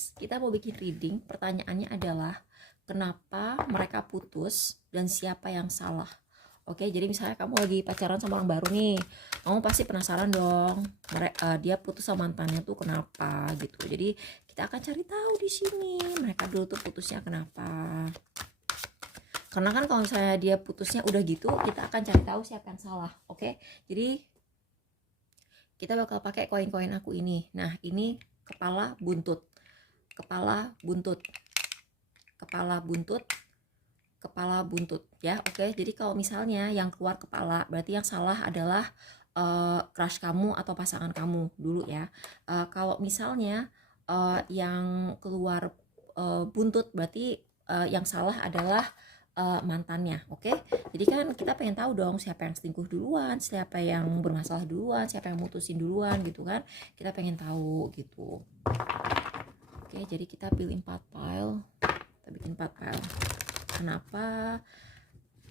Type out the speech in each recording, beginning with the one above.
guys, kita mau bikin reading. Pertanyaannya adalah kenapa mereka putus dan siapa yang salah. Oke, jadi misalnya kamu lagi pacaran sama orang baru nih, kamu pasti penasaran dong, dia putus sama mantannya tuh kenapa gitu. Jadi kita akan cari tahu di sini mereka dulu tuh putusnya kenapa. Karena kan kalau misalnya dia putusnya udah gitu, kita akan cari tahu siapa yang salah. Oke, jadi kita bakal pakai koin-koin aku ini. Nah, ini kepala buntut, kepala buntut, kepala buntut, kepala buntut ya. Oke, jadi kalau misalnya yang keluar kepala berarti yang salah adalah crush kamu atau pasangan kamu dulu ya. Kalau misalnya yang keluar buntut berarti yang salah adalah mantannya. Oke, jadi kan kita pengen tahu dong siapa yang selingkuh duluan, siapa yang bermasalah duluan, siapa yang mutusin duluan gitu kan, kita pengen tahu gitu. Oke, jadi kita pilih 4 pile, kita bikin 4 pile. Kenapa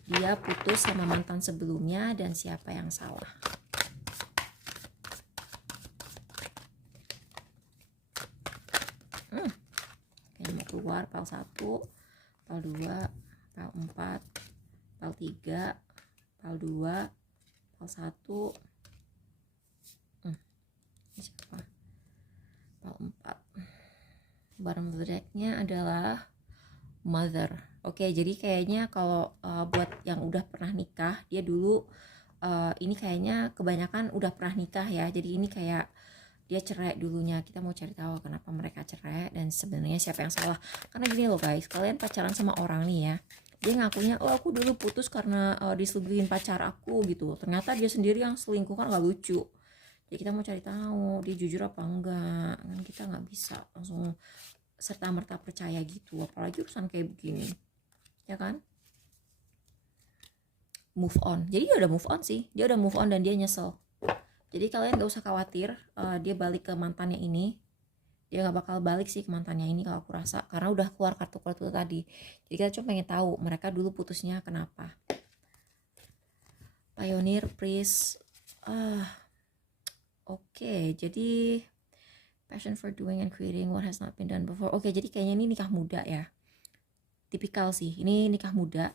dia putus sama mantan sebelumnya dan siapa yang salah. Kayaknya mau keluar pile 1, pile 2, pile 4, pile 3, pile 2, pile 1. Ini siapa? Pile 4. Bottom of the deck-nya adalah mother. Oke, jadi kayaknya kalau buat yang udah pernah nikah, dia dulu ini kayaknya kebanyakan udah pernah nikah ya. Jadi ini kayak dia cerai dulunya. Kita mau cari tahu kenapa mereka cerai dan sebenarnya siapa yang salah. Karena gini loh guys, kalian pacaran sama orang nih ya, dia ngakunya, oh aku dulu putus karena diselingkuhin pacar aku gitu. Ternyata dia sendiri yang selingkuh, kan gak lucu. Jadi kita mau cari tahu dia jujur apa enggak. Kan kita nggak bisa langsung serta merta percaya gitu, apalagi urusan kayak begini ya kan. Move on, jadi dia udah move on sih, dia udah move on dan dia nyesel. Jadi kalian gak usah khawatir dia balik ke mantannya ini, dia gak bakal balik sih ke mantannya ini kalau aku rasa, karena udah keluar kartu-kartu tadi. Jadi kita cuma pengen tahu mereka dulu putusnya kenapa. Pioneer, priest, oke, jadi passion for doing and creating what has not been done before. Oke, jadi kayaknya ini nikah muda ya. Tipikal sih, ini nikah muda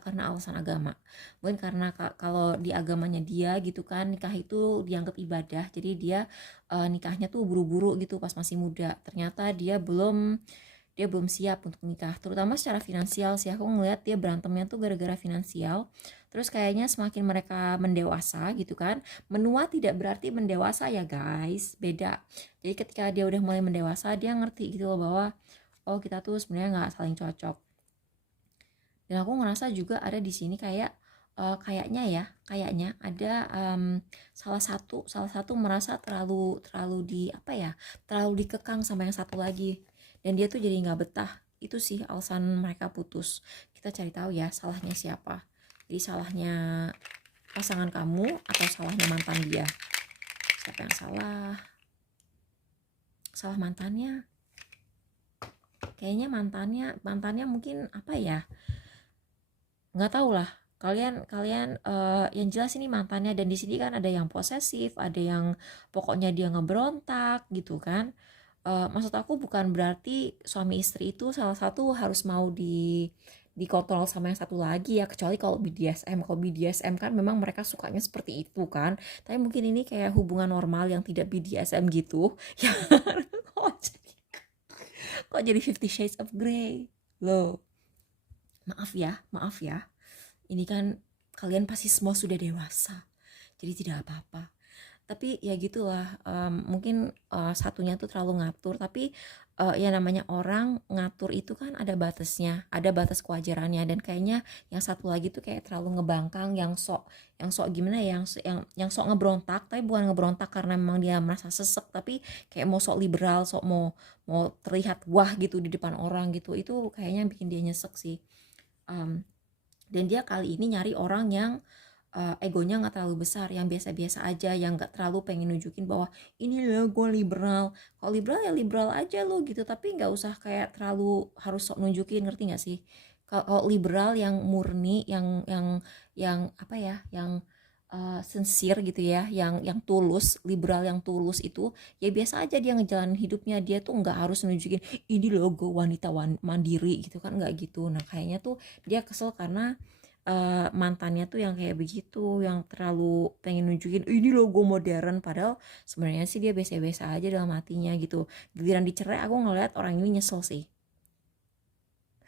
karena alasan agama. Mungkin karena kalau di agamanya dia gitu kan, nikah itu dianggap ibadah. Jadi dia nikahnya tuh buru-buru gitu pas masih muda. Ternyata dia belum siap untuk nikah, terutama secara finansial sih. Aku ngeliat dia berantemnya tuh gara-gara finansial. Terus kayaknya semakin mereka mendewasa gitu kan, menua tidak berarti mendewasa ya guys, beda. Jadi ketika dia udah mulai mendewasa, dia ngerti gitu loh bahwa oh kita tuh sebenarnya nggak saling cocok. Dan aku ngerasa juga ada di sini kayak kayaknya ada salah satu merasa terlalu terlalu dikekang sama yang satu lagi, dan dia tuh jadi nggak betah. Itu sih alasan mereka putus. Kita cari tahu ya salahnya siapa. Jadi salahnya pasangan kamu atau salahnya mantan dia? Siapa yang salah? Salah mantannya. Kayaknya mantannya mungkin apa ya? Nggak tahu lah. Kalian yang jelas ini mantannya, dan di sini kan ada yang posesif, ada yang pokoknya dia ngeberontak gitu kan. Maksud aku bukan berarti suami istri itu salah satu harus mau dikontrol sama yang satu lagi ya, kecuali kalau BDSM. Kalau BDSM kan memang mereka sukanya seperti itu kan. Tapi mungkin ini kayak hubungan normal yang tidak BDSM gitu. Ya, kok jadi 50 Shades of Grey loh. Maaf ya, ini kan kalian pasti semua sudah dewasa, jadi tidak apa-apa. Tapi ya gitulah, mungkin satunya tuh terlalu ngatur. Tapi ya namanya orang ngatur itu kan ada batasnya, ada batas kewajarannya. Dan kayaknya yang satu lagi tuh kayak terlalu ngebangkang, yang sok gimana ya, yang sok ngeberontak. Tapi bukan ngeberontak karena memang dia merasa sesek, tapi kayak mau sok liberal, sok mau terlihat wah gitu di depan orang gitu. Itu kayaknya bikin dia nyesek sih. Dan dia kali ini nyari orang yang egonya nggak terlalu besar, yang biasa-biasa aja, yang nggak terlalu pengen nunjukin bahwa ini loh gue liberal. Kalau liberal ya liberal aja lo gitu, tapi nggak usah kayak terlalu harus sok nunjukin, ngerti nggak sih? Kalau liberal yang murni, yang apa ya, yang sincere gitu ya, yang tulus, liberal yang tulus itu, ya biasa aja dia ngejalanin hidupnya. Dia tuh nggak harus nunjukin ini logo wanita mandiri gitu kan, nggak gitu. Nah kayaknya tuh dia kesel karena mantannya tuh yang kayak begitu, yang terlalu pengen nunjukin ini logo modern, padahal sebenarnya sih dia biasa-biasa aja dalam hatinya gitu. Giliran dicerai aku ngeliat orang ini nyesel sih.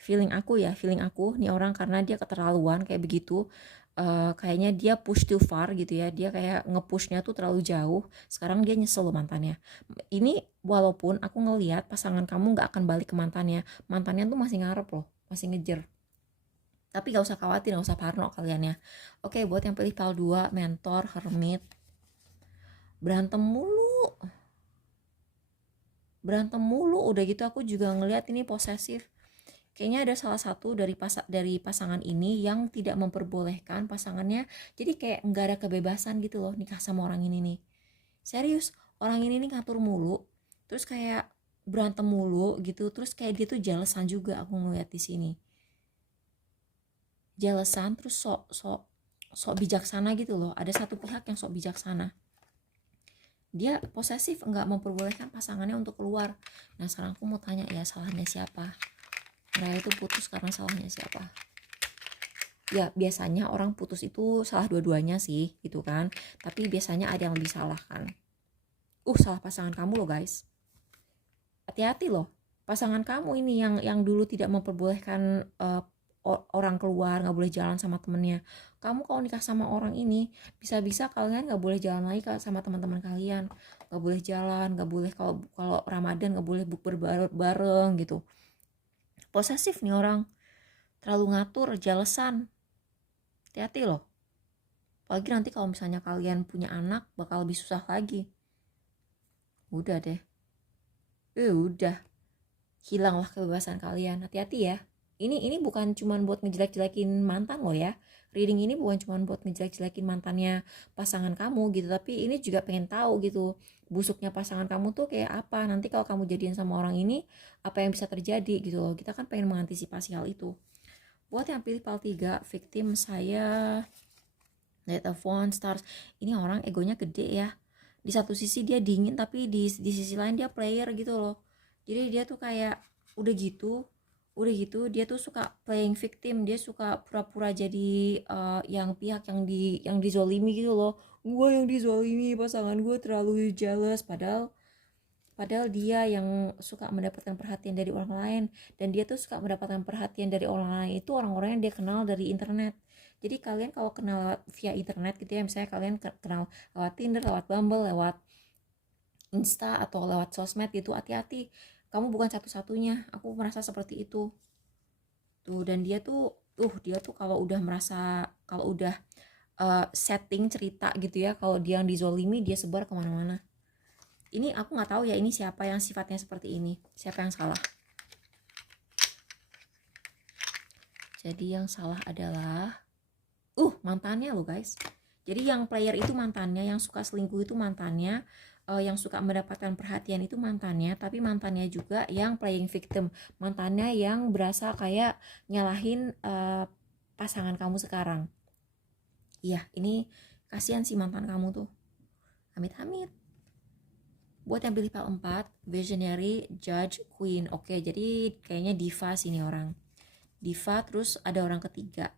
Feeling aku nih orang, karena dia keterlaluan kayak begitu. Kayaknya dia push too far gitu ya, dia kayak ngepushnya tuh terlalu jauh. Sekarang dia nyesel loh mantannya ini. Walaupun aku ngelihat pasangan kamu nggak akan balik ke mantannya tuh masih ngarep loh, masih ngejer. Tapi gak usah khawatir, gak usah parno kalian ya. Oke, buat yang pilih PAL 2, mentor, hermit, berantem mulu, udah gitu aku juga ngelihat ini posesif. Kayaknya ada salah satu dari pasangan ini yang tidak memperbolehkan pasangannya, jadi kayak nggak ada kebebasan gitu loh nikah sama orang ini nih. Serius, orang ini nih ngatur mulu, terus kayak berantem mulu gitu, terus kayak dia tuh jelesan juga aku ngeliat di sini. Jelesan terus sok bijaksana gitu loh. Ada satu pihak yang sok bijaksana. Dia posesif, nggak memperbolehkan pasangannya untuk keluar. Nah sekarang aku mau tanya ya, salahnya siapa? Mereka itu putus karena salahnya siapa? Ya biasanya orang putus itu salah dua-duanya sih gitu kan, tapi biasanya ada yang lebih salah kan. Salah pasangan kamu loh guys. Hati-hati loh, pasangan kamu ini yang dulu tidak memperbolehkan orang keluar, nggak boleh jalan sama temennya. Kamu kalau nikah sama orang ini, bisa-bisa kalian nggak boleh jalan lagi sama teman-teman kalian, nggak boleh jalan, nggak boleh kalau Ramadan nggak boleh bukber bareng gitu. Posesif nih orang, terlalu ngatur, jalesan. Hati-hati loh. Apalagi nanti kalau misalnya kalian punya anak, bakal lebih susah lagi. Udah deh. Udah. Hilanglah kebebasan kalian. Hati-hati ya. Ini bukan cuma buat ngejelek-jelekin mantan lo ya. Reading ini bukan cuma buat ngejelek-jelekin mantannya pasangan kamu gitu, tapi ini juga pengen tahu gitu, busuknya pasangan kamu tuh kayak apa. Nanti kalau kamu jadian sama orang ini, apa yang bisa terjadi gitu loh. Kita kan pengen mengantisipasi hal itu. Buat yang pilih PAL 3, victim saya Knight of Wands, Stars. Ini orang egonya gede ya. Di satu sisi dia dingin, tapi di sisi lain dia player gitu loh. Jadi dia tuh kayak udah gitu dia tuh suka playing victim. Dia suka pura-pura jadi yang pihak yang dizolimi gitu loh. Gue yang dizolimi, pasangan gue terlalu jealous, padahal dia yang suka mendapatkan perhatian dari orang lain. Dan dia tuh suka mendapatkan perhatian dari orang lain itu orang-orang yang dia kenal dari internet. Jadi kalian kalau kenal via internet gitu ya, misalnya kalian kenal lewat Tinder, lewat Bumble, lewat Insta, atau lewat sosmed gitu, hati-hati. Kamu bukan satu-satunya, aku merasa seperti itu tuh. Dan dia tuh kalau udah setting cerita gitu ya, kalau dia yang dizolimi, dia sebar kemana-mana. Ini aku nggak tahu ya, ini siapa yang sifatnya seperti ini, siapa yang salah. Jadi yang salah adalah mantannya loh guys. Jadi yang player itu mantannya, yang suka selingkuh itu mantannya, yang suka mendapatkan perhatian itu mantannya, tapi mantannya juga yang playing victim, mantannya yang berasa kayak nyalahin pasangan kamu sekarang. Iya, ini kasihan sih mantan kamu tuh. Amit-amit. Buat yang pilih PAL 4, Visionary, Judge, Queen. Oke, jadi kayaknya diva sini orang. Diva, terus ada orang ketiga.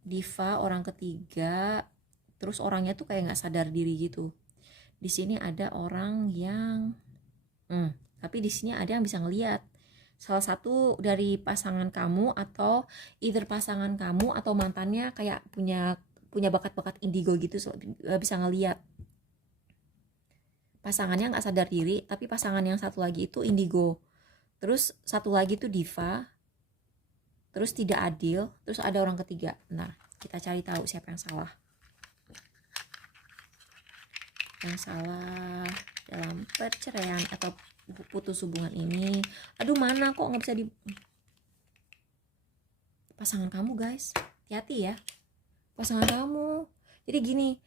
Diva, orang ketiga, terus orangnya tuh kayak nggak sadar diri gitu. Di sini ada orang yang, tapi di sini ada yang bisa ngelihat. Salah satu dari pasangan kamu, atau either pasangan kamu atau mantannya kayak punya bakat-bakat indigo gitu, so bisa ngelihat. Pasangannya nggak sadar diri, tapi pasangan yang satu lagi itu indigo. Terus satu lagi tuh diva, terus tidak adil, terus ada orang ketiga. Nah, kita cari tahu siapa yang salah. Yang salah dalam perceraian atau putus hubungan ini. Aduh, mana kok nggak bisa di... Pasangan kamu guys, hati-hati ya. Pasangan kamu. Jadi gini,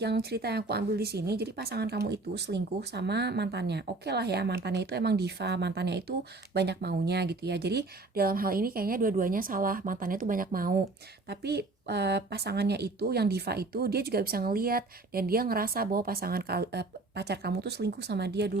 yang cerita yang aku ambil di sini, jadi pasangan kamu itu selingkuh sama mantannya. Oke lah ya, mantannya itu emang diva, mantannya itu banyak maunya gitu ya. Jadi dalam hal ini kayaknya dua-duanya salah, mantannya itu banyak mau. Tapi pasangannya itu yang diva itu dia juga bisa ngeliat dan dia ngerasa bahwa pacar kamu tuh selingkuh sama dia dulu.